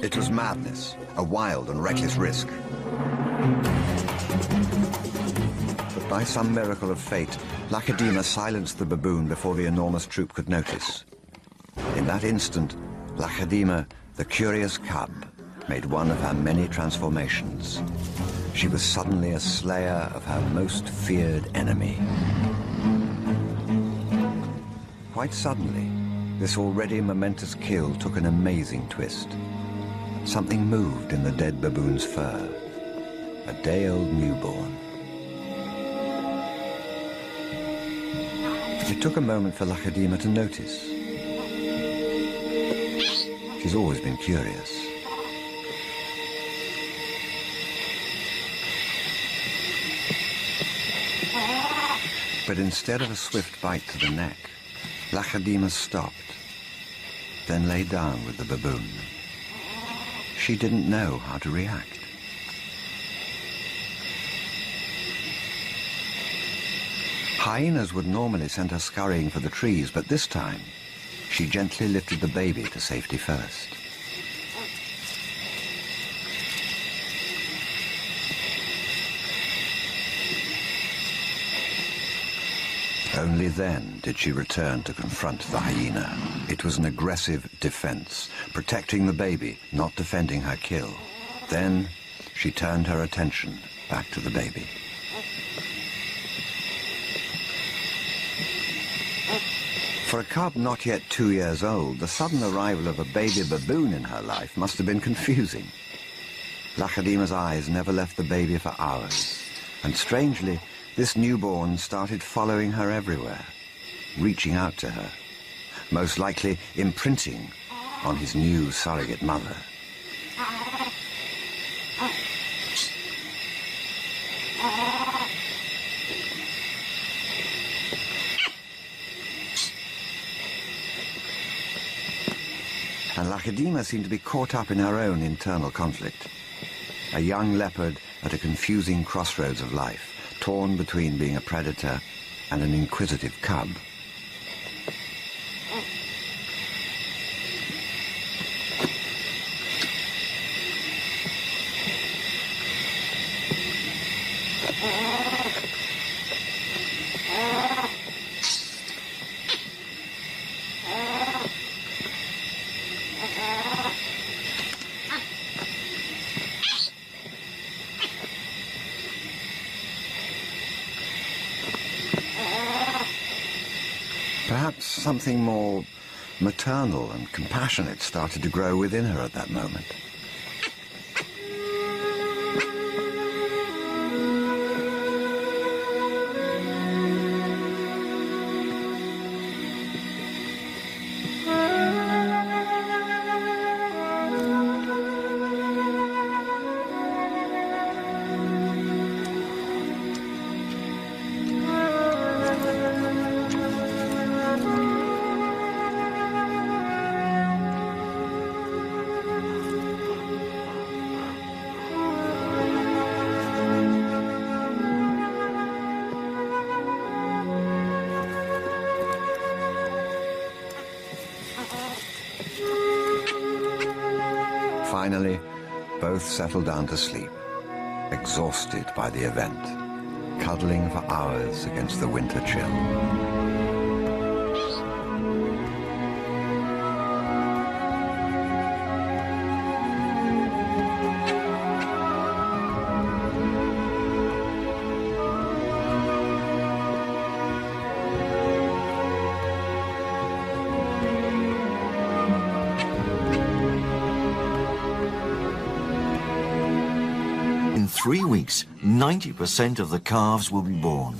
It was madness, a wild and reckless risk. But by some miracle of fate, Lacedaemon silenced the baboon before the enormous troop could notice. In that instant, Lacedaemon, the curious cub, made one of her many transformations. She was suddenly a slayer of her most feared enemy. Quite suddenly, this already momentous kill took an amazing twist. Something moved in the dead baboon's fur. A day-old newborn. It took a moment for Lacedaemon to notice. She's always been curious. But instead of a swift bite to the neck, Lacedaemon stopped, then lay down with the baboon. She didn't know how to react. Hyenas would normally send her scurrying for the trees, but this time, she gently lifted the baby to safety first. Only then did she return to confront the hyena. It was an aggressive defense, protecting the baby, not defending her kill. Then she turned her attention back to the baby. For a cub not yet 2 years old, the sudden arrival of a baby baboon in her life must have been confusing. Lacedaemon's eyes never left the baby for hours, and strangely, this newborn started following her everywhere, reaching out to her, most likely imprinting on his new surrogate mother. And Lacedaemon seemed to be caught up in her own internal conflict. A young leopard at a confusing crossroads of life, torn between being a predator and an inquisitive cub. Perhaps something more maternal and compassionate started to grow within her at that moment. Finally, both settled down to sleep, exhausted by the event, cuddling for hours against the winter chill. In 3 weeks, 90% of the calves will be born.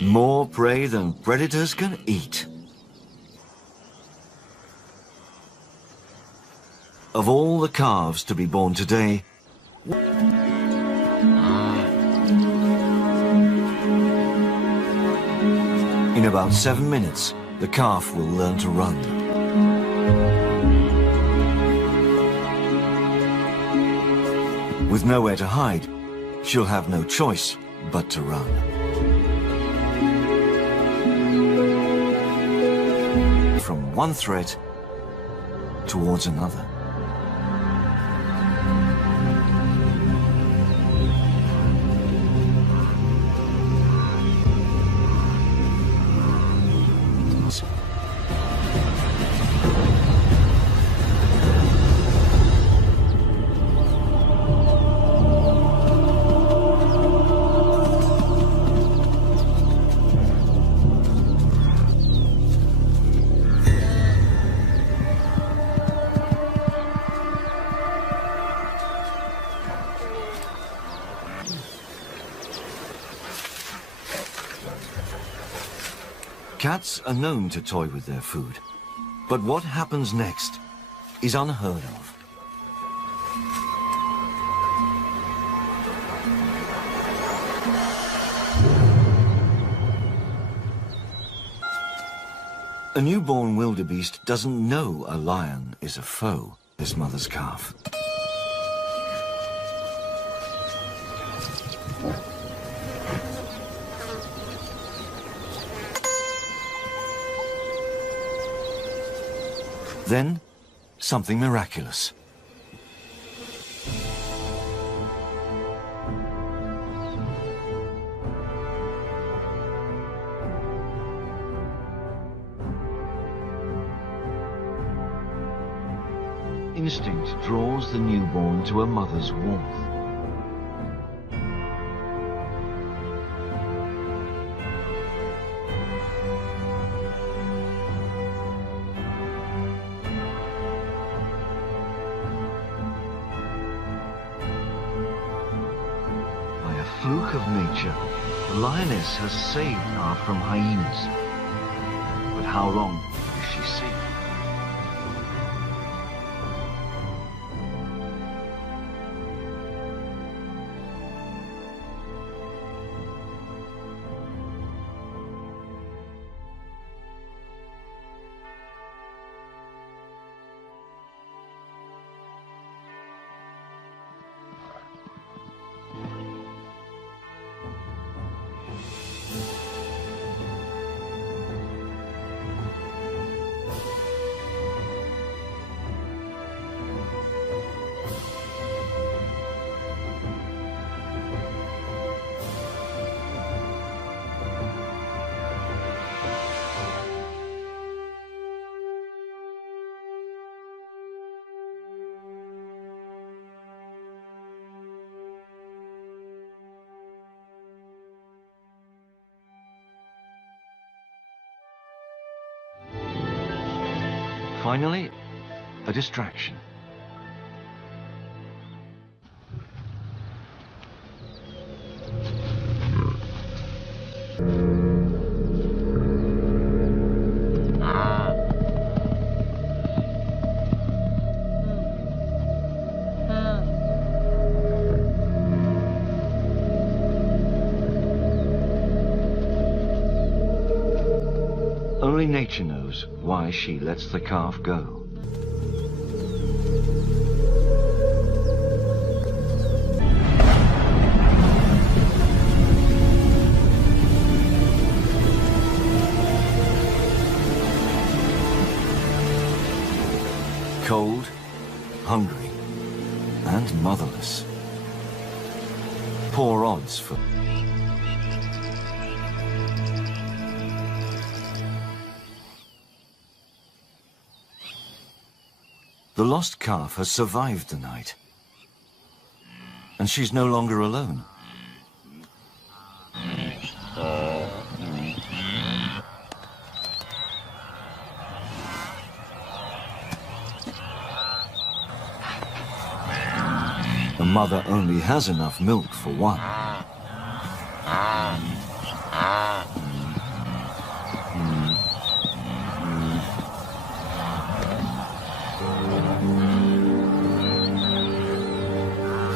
More prey than predators can eat. Of all the calves to be born today, in about 7 minutes, the calf will learn to run. With nowhere to hide, she'll have no choice but to run. From one threat towards another. Cats are known to toy with their food, but what happens next is unheard of. A newborn wildebeest doesn't know a lion is a foe, his mother's calf. Then, something miraculous. Instinct draws the newborn to a mother's warmth. Fluke of nature, the lioness has saved her from hyenas. But how long is she safe? Finally, a distraction. Only nature knows why she lets the calf go. Cold, hungry, and motherless. Poor odds for... The lost calf has survived the night, and she's no longer alone. The mother only has enough milk for one.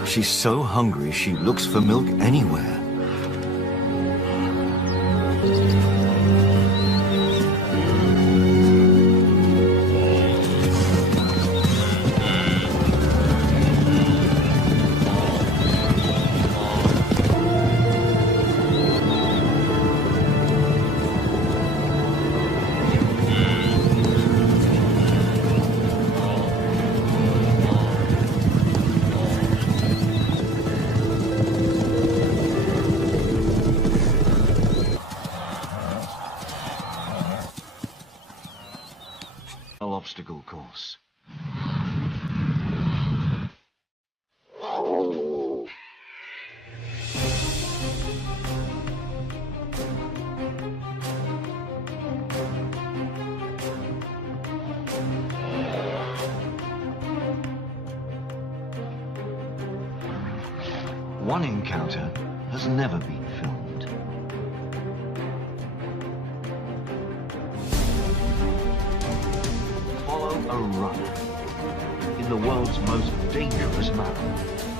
She's so hungry she looks for milk anywhere. obstacle course. One encounter has never been filmed. Follow a runner in the world's most dangerous marathon.